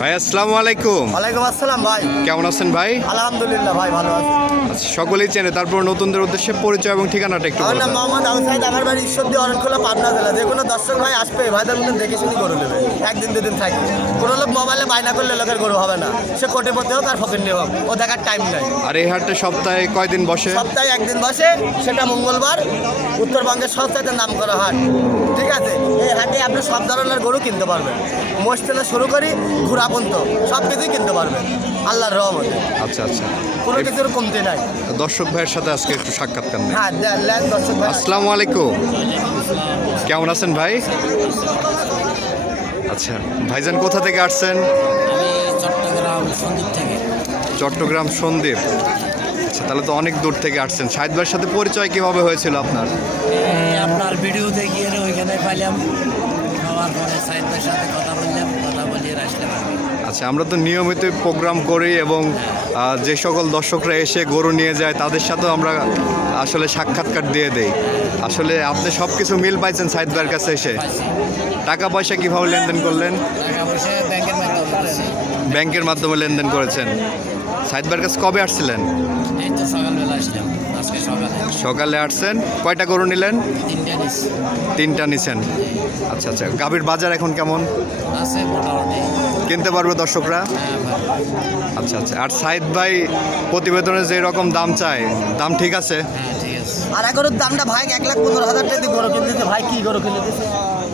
ভাই আসসালামু আলাইকুম। ওয়ালাইকুম আসসালাম ভাই। কেমন আছেন ভাই? আলহামদুলিল্লাহ ভাই, ভালো আছি। আচ্ছা, সকলেই চেনে, তারপর নতুনদের উদ্দেশ্যে পরিচয় এবং ঠিকানাটা একটু আমার নাম বলবেন। মোহাম্মদ আউসাইদ, আমার বাড়ি ঈশ্বরদী অরণখোলা, পাবনা জেলা। যে কোনো দর্শক ভাই আসবে, ভাইদের মধ্যে দেখে শুনি গরু নেবে, একদিন দুদিন থাকবে। কোনো লোক মোবাইলে বায়না করলে লোকের গরু হবে না, সে কোটিপতি হোক আর ফকিন্নি হোক, ও দেখার টাইম নাই। আর এই হাটে সপ্তাহে কয়দিন বসে? সপ্তাহে একদিন বসে, সেটা মঙ্গলবার। উত্তরবঙ্গের সবচাইতে নাম করা হাট, ঠিক আছে। এই হাটে আপনি সব ধরনের গরু কিনতে পারবেন, মোষ থেকে শুরু করি ঘোড়া পর্যন্ত সব কিছুই কিনতে পারবেন আল্লাহর রহমতে। আচ্ছা আচ্ছা, কোনো কিছুর কমতি নাই। দর্শক ভাইয়ের সাথে আজকে একটু সাক্ষাৎকার নেই। হ্যাঁ দেন দর্শক ভাই। আসসালামু আলাইকুম, কেমন আছেন ভাই? আচ্ছা ভাইজান, কোথা থেকে আসছেন? আমি চট্টগ্রাম সন্দ্বীপ থেকে। চট্টগ্রাম সন্দ্বীপ। আচ্ছা, তাহলে তো অনেক দূর থেকে আসছেন। শাহিদ ভাইয়ের সাথে পরিচয় কিভাবে হয়েছিল আপনার? আপনার ভিডিও দেখিয়ে ওইখানে পাইলাম, হওয়ার পরে সাইদ ভাইয়ের সাথে কথা বললাম, কথা বলিয়ে আসলাম। আচ্ছা, আমরা তো নিয়মিত প্রোগ্রাম করি এবং যে সকল দর্শকরা এসে গরু নিয়ে যায় তাদের সাথেও আমরা আসলে সাক্ষাৎকার দিয়ে দেই। আসলে আপনি সব কিছু মিল পাইছেন শাহিদ ভাইয়ের কাছে এসে? টাকা পয়সা কীভাবে লেনদেন করলেন? টাকা পয়সা ব্যাংকের মাধ্যমে করেছি। ব্যাংকের মাধ্যমে লেনদেন করেছেন। শাহিদ ভাইয়ের কাছে কবে আসছিলেন? এই তো সকালবেলা আসলাম, আজকে সকালে আসছেন। কয়টা গরু নিলেন? 3টা নিচ্ছি। 3টা নিছেন। আচ্ছা আচ্ছা, গাভীর বাজার এখন কেমন? আছে মোটামুটি। কিনতে পারবে দর্শকরা? হ্যাঁ ভাই। আচ্ছা আচ্ছা, আর শাহিদ ভাই প্রতিবেদনে যে রকম দাম চায়, দাম ঠিক আছে? হ্যাঁ ঠিক আছে। আর গরুর দামটা ভাই 1,15,000 টাকা দিয়ে গরু কিনে দিতে ভাই, কি গরু কিনে দিতে?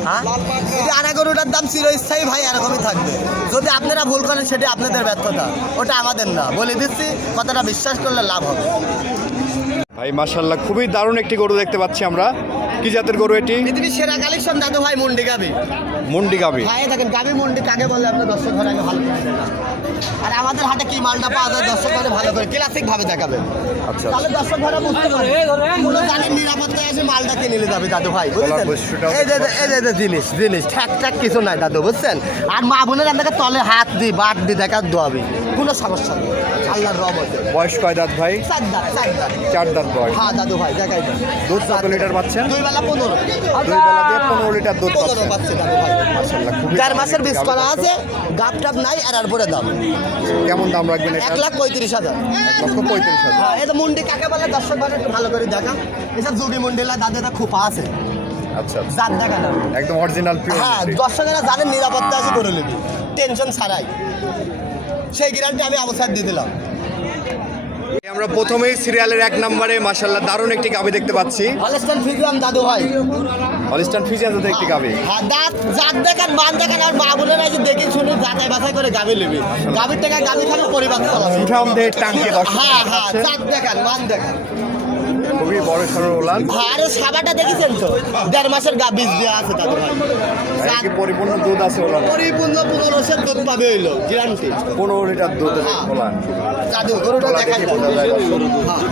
হ্যাঁ, যদি আর গরুটার দাম চিরস্থায়ী ভাই এরকমই থাকবে। যদি আপনারা ভুল করেন সেটা আপনাদের ব্যর্থতা, ওটা আমাদের না। বলে দিচ্ছি, কথাটা বিশ্বাস করলে লাভ হবে। ভাই মাশাআল্লাহ, খুবই দারুণ একটি গরু দেখতে পাচ্ছি আমরা। কি জাতের গরু এটি? পৃথিবীর সেরা কালেকশন দাদু ভাই, মুন্ডি গাবি। মুন্ডি গাভী। ভাই দেখেন গাবি মুন্ডি কাকে বলে আপনার দর্শক ঘরে আগে ভালো করে দেখান। আর আমাদের হাটে কি মালটা পাওয়া যায় দর্শক ঘরে ভালো করে ক্লাসিক ভাবে দেখাবে। আচ্ছা, তাহলে দর্শক ঘরে বুঝতে পারবে কোনো জানেন নিরাপত্তায় এসে মালটা কিনে নিয়ে যাবে দাদু ভাই, বুঝছেন? এই যে জিনিস ঠ্যাক কিছু নাই দাদু, বুঝছেন? আর মা বোনের আপনাকে তলে হাত দি বাট দি দেখা দোয়াবি, কোনো সমস্যা নেই আল্লাহর রহমতে। বয়স কয় দাঁত ভাই? 4 দাঁত। 4 দাঁত বয়স। হ্যাঁ দাদু ভাই দেখাই দেন। দুধ কত লিটার পাচ্ছেন? 2 বেলা 15। 2 বেলা দিয়ে 15 লিটার দুধ 15 পাচ্ছেন। পাচ্ছে দাদু ভাই। মাশাআল্লাহ, খুবই 4 মাসের বীজ করা আছে, গাপ টাপ নাই। আর পরে দাম কেমন দাম রাখবেন এটা? 1,35,000। 1,35,000। হ্যাঁ, এটা মুন্ডি কাকে বলে দর্শক ভাই একটু ভালো করে দেখা। এসব যোগী মুন্ডিলা দাদুটা খুপা আছে, আচ্ছা আচ্ছা, জাত দেখা না। একদম অরিজিনাল পিওর। হ্যাঁ, দর্শকেরা জানেন নিরাপত্তা আছে করে নেবে, টেনশন ছাড়াই। সেই গ্যারান্টি আমি অবস্থায় দিয়ে দিলাম। আমরা প্রথমেই সিরিয়ালের 1 নম্বরে মাশাআল্লাহ দারুণ একটি গাভী দেখতে পাচ্ছি। হলস্টাইন ফ্রিজিয়ান দাদু ভাই। হলিস্টাইন ফ্রিজিয়ান জাতের একটি গাভী। হ্যাঁ, জাত দেখান, মান দেখান। আর মা বোনেরা এসে দেখে শুনে যাচাই বাছাই করে গাভী নেবে। গাভীর টাকা গাভী খালি পরিবার চালাবে। উঠাম দেহের টাঙ্কি দর্শক। হ্যাঁ, জাত দেখান, মান দেখান। খুবই বড় সড়ো ওলান। হ্যাঁ, আরে সাবাটা দেখেছেন তো, 1.5 মাসের বীজ দেওয়া আছে দাদু ভাই। কি পরিপূর্ণ দুধ আছে ওলান? পরিপূর্ণ 15 মাসের দুধ পাবে হইলো গ্যারান্টি। 15 লিটার দুধের ওলান। দাদু গরুটা দেখাই দাও।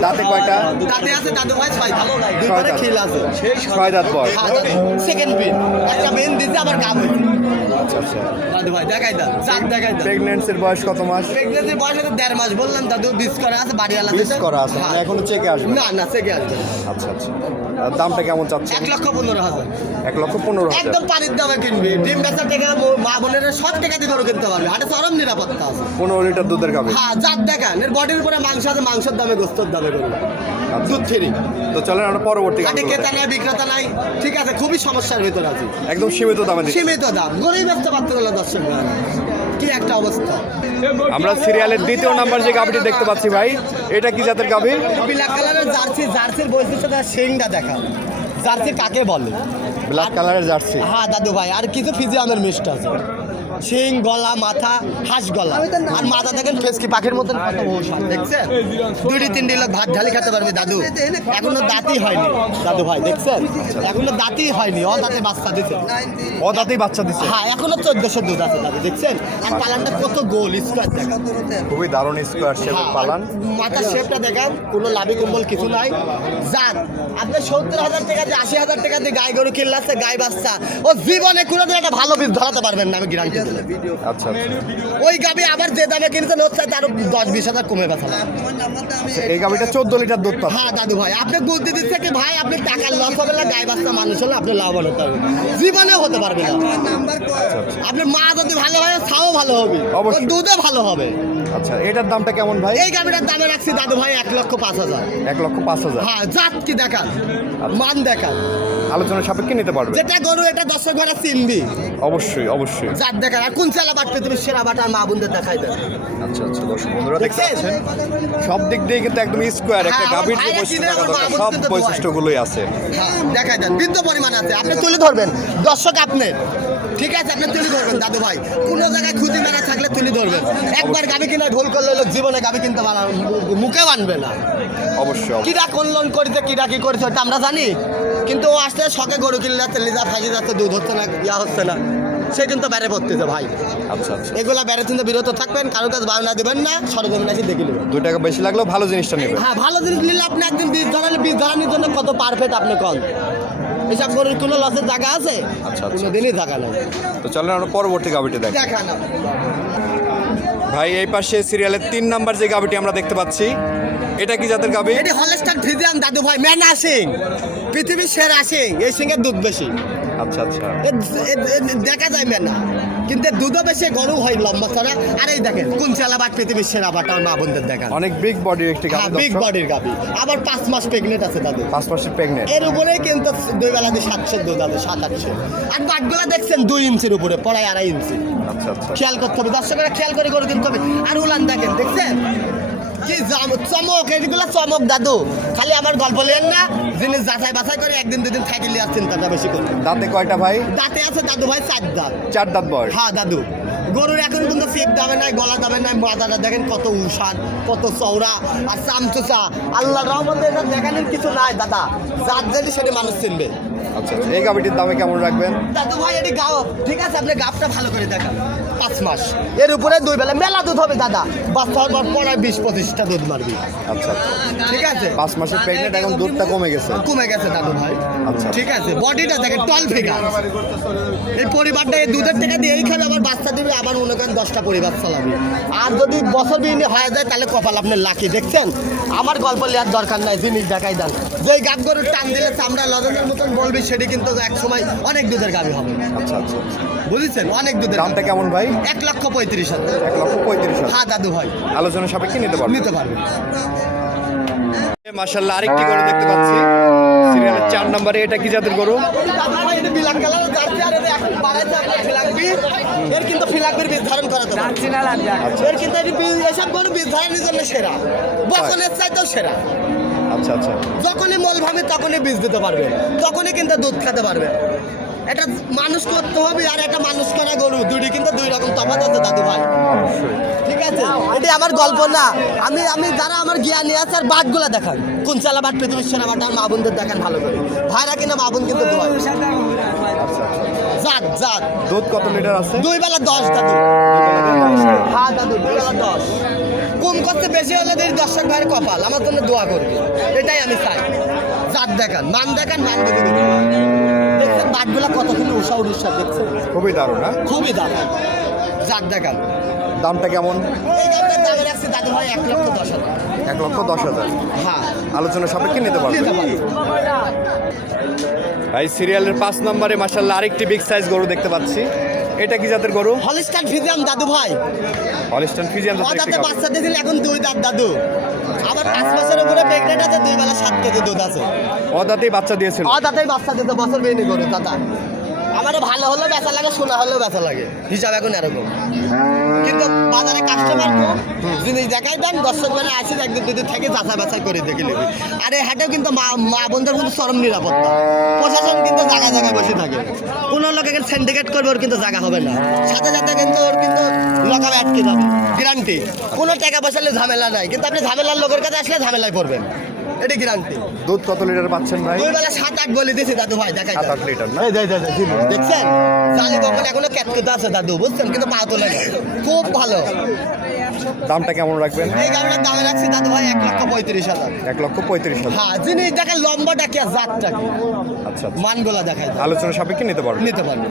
দাঁতে কয়টা? দাঁতে আছে দাদু ভাই 6 দাঁত। দুই পারে খিল আছে। 6 দাঁত বয়স। সেকেন্ড বিন, একটা বিন দিতে আবার গাব হইছে। আচ্ছা আচ্ছা, দাদু ভাই দেখাই দাও, জাত দেখাই দাও। প্রেগন্যান্সির বয়স কত মাস? প্রেগন্যান্সির বয়স হচ্ছে 1.5 মাস। বললাম দাদু বীজ করা আছে, বাড়িওয়ালা বীজ করা আছে, মানে এখনো চেকে আসবে? না চেকে আসবে। আচ্ছা আচ্ছা, আর দামটা কেমন চাচ্ছেন? 1,15,000। 1,15,000। একদম পানির দামে কিনবি। ডিম বেচার টাকা মা বোনের সব টাকা দিয়ে গরু কিনতে পারবে। হাটে চরম নিরাপত্তা আছে। 15 লিটার দুধের গাভী। হ্যাঁ, জাত দেখান। এর বডির উপরে মাংস আছে, মাংসের দামে গোস্তর দামে গরু। দুধ ফ্রি। তো চলেন আমরা পরবর্তী হাটে ক্রেতা নাই, বিক্রেতা নাই, ঠিক আছে। খুবই সমস্যার ভিতরে আছে, একদম সীমিত দামে দিচ্ছি। সীমিত দাম। গরিব ব্যবসা পারতে গেলে দর্শক ভাই, কি একটা অবস্থা। আমরা সিরিয়ালের 2য় নাম্বার যে গাভীটি দেখতে পাচ্ছি ভাই, এটা কি জাতের গাভী? ব্ল্যাক কালারের জার্সি। জার্সির বৈশিষ্ট্যটা শিংটা দেখা। জার্সি কাকে বলে? ব্ল্যাক কালারের জার্সি। হ্যাঁ দাদু ভাই, আর কিছু ফিজিয়ামের মিষ্ট আছে। শিং, গলা, মাথা হাঁস গলা। আর মাথা দেখেন ফেসকি পাখির মতন কত ঔষধ, দেখছেন? 2-3 লোক ভাত ঢালি খেতে পারবে দাদু। এখনো দাঁতই হয়নি দাদু ভাই, দেখছেন? এখনো দাঁতই হয়নি, দাঁতে বাচ্চা দিচ্ছে। দাঁতেই বাচ্চা দিচ্ছে। হ্যাঁ, এখনো 1400 দুধ আছে দাদু, দেখছেন? আর পালানটা কত গোল স্কোয়ার দেখা। খুবই দারুণ স্কোয়ার শেপের পালান। মাথার শেপটা দেখেন, কোনো লাভি কম্বল কিছু নাই। যান আপনি 70,000 টাকা দিয়ে 80,000 টাকা দিয়ে গাই গরু কিনলে আছে, গাই বাচ্চা ও জীবনে কোনোদিন একটা ভালো বীজ ধরাতে পারবেন না, আমি গ্যারান্টি দিই। দিলে আচ্ছা আচ্ছা। ওই গাবি আবার যে দামে কিনছেন ওর চাইতে আরো 10-20 হাজার কমে বেচালাম। এই গাভিটা 14 লিটার দুধ পাবে। হ্যাঁ দাদু ভাই, আপনি বুদ্ধি দিচ্ছে কি ভাই, আপনি টাকার লস হবে না, গায়ে বাচ্চা মানুষ হলে আপনি লাভবান হতে হবে, জীবনেও হতে পারবে না। আপনার মা যদি ভালো হয়, ছাও ভালো হবে, অবশ্যই। ওর দুধও ভালো হবে। আচ্ছা, এটার দামটা কেমন ভাই? এই গাভিটার দামে রাখছি দাদু ভাই 1,05,000। 1,05,000। হ্যাঁ, জাত কি দেখান, মান দেখান, আলোচনা সাপেক্ষে নিতে পারবে। যেটা গরু এটা দর্শক ভাড়া চিনবি, অবশ্যই অবশ্যই। জাত দেখান। আর কোন চালা বাট পৃথিবীর সেরা বাট আর মা বোনদের দেখাই দেন। আচ্ছা আচ্ছা, দর্শক বন্ধুরা দেখতে দেখছেন? পাচ্ছেন সব দিক দিয়ে কিন্তু একদম স্কোয়ার একটা হ্যাঁ, গাভীর যে আমার ভাইরা বৈশিষ্ট্য কিনে আমার থাকা দরকার, মা সব বলতে তো বৈশিষ্ট্যগুলোই আছে। হ্যাঁ, দেখাই দেন, বৃদ্ধ পরিমাণ আছে, আপনি তুলে ধরবেন, দর্শক আপনার, ঠিক আছে, আপনি তুলে ধরবেন দাদু ভাই, কোনো জায়গায় খুঁটি মেরা থাকলে তুলে ধরবেন। একবার গাবি কিনা ঢোল করলে লোক জীবনে গাবি কিনতে পারা মুখে আনবে না। অবশ্যই অবশ্যই। কিরা কল্যাণ করিতে কিরা কি করেছে ওটা আমরা জানি, কিন্তু ও আসলে শখে গরু কিনলে যাচ্ছে, লিজা ফাঁসি যাচ্ছে, দুধ হচ্ছে না, ইয়া হচ্ছে না, সে কিন্তু বেড়ে পড়তেছে ভাই। আচ্ছা আচ্ছা, এগুলা বেড়ে কিন্তু বিরত থাকবেন, কারোর কাছে বায়না দেবেন না, সরজমিন এসে দেখে নেবেন। 2 টাকা বেশি লাগলেও ভালো জিনিসটা নেবে। হ্যাঁ, ভালো জিনিস নিলে আপনি একদিন বীজ ধরালে, বীজ ধরানোর জন্য কত পারফেক্ট আপনি কন, এসব গরুর কোনো লসের জায়গা আছে? আচ্ছা। কোনো দিনই জায়গা নেই। তো চলেন আমরা পরবর্তী গাভিটি দেখি। দেখা না ভাই এই পাশে সিরিয়ালের 3 নাম্বার যে গাভিটি আমরা দেখতে পাচ্ছি, এটা কি জাতের গাভি? এটি হলস্টাইন ফ্রিজিয়ান দাদু ভাই, মেনা সিং, পৃথিবীর সেরা সিং, এই সিংয়ের দুধ বেশি। আচ্ছা আচ্ছা, দেখা যায় মেনা, কিন্তু এর দুধও বেশি, গরু হয় লম্বা চড়া। আর এই দেখেন কোন চালা বাট, পৃথিবীর সেরা বাট আর মা বোনদের দেখান। অনেক বিগ বডির একটি হ্যাঁ, গাভি। বিগ বডির গাবি, আবার 5 মাস প্রেগনেন্ট আছে দাদু। 5 মাসের প্রেগনেন্ট। এর উপরে কিন্তু 2 বেলা দিয়ে 700 দুধ আছে, 700-800। আর বাটগুলা দেখছেন 2 ইঞ্চির উপরে, পড়ায় 2.5 ইঞ্চি। আচ্ছা আচ্ছা, খেয়াল করতে হবে, দর্শকরা খেয়াল করে করে দিতে হবে। আর উলান দেখেন, দেখছেন কি চমক, এগুলো চমক দাদু। খালি আমার গল্প লেন না, জিনিস যাচাই বাছাই করে একদিন 2 দিন থাকলে আর চিন্তাটা বেশি করবেন। দাঁতে কয়টা ভাই? দাঁতে আছে দাদু ভাই 4 দাঁত। 4 দাঁত বয়স। হ্যাঁ দাদু, গরুর এখন কিন্তু ফিট দামে নাই, গলা দামে নাই, মাথাটা দেখেন কত উষান, কত চওড়া আর চামচুচা। আল্লাহ রহমতে এটা দেখানোর কিছু নাই দাদা, যার যেটি সেটি মানুষ চিনবে। আচ্ছা আচ্ছা, এই গাভিটির দামে কেমন রাখবেন? দাদু ভাই এটি গাও, ঠিক আছে, আপনি গাবটা ভালো করে দেখান। 5 মাস, এর উপরে 2 বেলা মেলা দুধ হবে দাদা, বাচ্চা হওয়ার পর পড়ায় 20-25টা দুধ মারবি। আচ্ছা আচ্ছা, ঠিক আছে, 5 মাসের প্রেগনেন্ট, এখন দুধটা কমে গেছে। কমে গেছে দাদু ভাই। আচ্ছা। ঠিক আছে, বডিটা দেখেন, টল ফিগার। এই পরিবারটা এই দুধের টাকা দিয়ে এই খাবে, আবার বাচ্চা দিবে, আবার মনে করেন 10টা পরিবার চালাবে। আর যদি বছর বিহীন হয়ে যায় তাহলে কপাল আপনার লাকি। দেখছেন, আমার গল্প নেওয়ার দরকার নাই, জিনিস দেখাই দেন। যে গাব গরুর টান দিলে চামড়া লজনের মতন বলবি, সেটি কিন্তু এক সময় অনেক দুধের গাবি হবে। আচ্ছা আচ্ছা, বুঝেছেন, অনেক দুধের। দামটা কেমন ভাই? 1,35,000। 1,35,000। হ্যাঁ দাদু ভাই, আলোচনা সাপেক্ষে নিতে পারবেন। নিতে পারবে। মাশাআল্লাহ, আরেকটি গরু দেখতে পাচ্ছি সিরিয়ালের 4 নম্বরে। এটা কি জাতের গরু? দাদু ভাই, এটা বিলাক কালারের জার্সি, আর এটা এখন বাড়াইছে আপনার ফিলাকবি। এর কিন্তু ফিলাকবির বীজ ধারণ করা তো এর কিন্তু এসব গরু বীজ ধারণের জন্য সেরা, বকনের চাইতেও সেরা। আচ্ছা আচ্ছা, যখনই মল ভাবে তখনই বীজ দিতে পারবে, তখনই কিন্তু দুধ খেতে পারবে। এটা মানুষ করতে হবে, আর একটা মানুষ করা গরু, দুটি কিন্তু 2 রকম তফাৎ আছে দাদু ভাই। ঠিক আছে, এটা আমার গল্প না, আমি যারা আমার জ্ঞানী আছে। আর বাটগুলা দেখান, কোন চালা বাট, পৃথিবীর সেরা বাট আর মা বোনদের দেখান ভালো করে। ভাইরা কিনা মা বোন কিন্তু দোয়া জাত জাত। দুধ কত লিটার আছে? 2 বেলা 10 দাদু। হ্যাঁ দাদু, 2 বেলা 10। কম করতে বেশি হলে যদি দর্শক ভাইয়ের কপাল, আমার জন্য দোয়া করবে, এটাই আমি চাই। জাত দেখান, মান দেখান, মান দেখে দিবেন। দেখছেন বাটগুলা কতক্ষণ উষা উড়িষ্যা, দেখছেন খুবই দারুণ। হ্যাঁ, খুবই দারুণ। জাত দেখান। দামটা কেমন? এই গামটার দামে রাখছি দাদু ভাই 1,10,000। 1,10,000। হ্যাঁ, আলোচনা সাপেক্ষে নিতে পারবেন। নিতে পারবে। ভাই সিরিয়ালের 5 নম্বরে মাশাআল্লাহ আরেকটি বিগ সাইজ গরু দেখতে পাচ্ছি। এটা কি জাতের গরু? হলস্টাইন ফ্রিজিয়ান দাদু ভাই, হলস্টাইন ফ্রিজিয়ান জাতের একটি অদাতে গাভী। বাচ্চা দিয়েছিল, এখন 2 দাঁত দাদু। আবার 5 মাসের উপরে প্রেগনেন্ট আছে, 2 বেলা 7 কেজি দুধ আছে। অদাতেই বাচ্চা দিয়েছিল। অদাতেই বাচ্চা দিতে বছর বেরিয়ে গরু দাদা। আমার ভালো হলেও বেচা লাগে, শোনা হলেও বেচা লাগে, হিসাব এখন এরকম। কিন্তু বাজারে কাস্টমার কম, জিনিস দেখাই দেন, দর্শক মানে আসে 1-2 দিন থেকে যাচাই বাছাই করে দেখে নেবে। আর এই হাটেও কিন্তু মা বোনদের কিন্তু চরম নিরাপত্তা, প্রশাসন কিন্তু জায়গায় জায়গায় বসে থাকে। কোনো লোক এখানে সিন্ডিকেট করবে, ওর কিন্তু জায়গা হবে না, সাথে সাথে কিন্তু ওর কিন্তু লকাবে আটকে যাবে, গ্যারান্টি। কোনো টাকা পয়সালে ঝামেলা নাই, কিন্তু আপনি ঝামেলার লোকের কাছে আসলে ঝামেলায় পড়বেন, এটি গ্যারান্টি। দুধ কত লিটার পাচ্ছেন ভাই? 2 বেলা 7-8 বলে দিয়েছি দাদু ভাই, দেখাই 7-8 লিটার না? দেখছেন, জালি কখন এখনো ক্যাটকেটা আছে দাদু, বুঝছেন, কিন্তু পা তোলে না, খুব ভালো। দামটা কেমন রাখবেন? এই গাড়িটার দামে রাখছি দাদু ভাই 1,35,000। 1,35,000। হ্যাঁ, জিনিস দেখা, লম্বাটা কি আর জাতটা কি, আচ্ছা আচ্ছা, মানগুলা দেখাই আলোচনা সাপেক্ষে নিতে পারবেন। নিতে পারবে।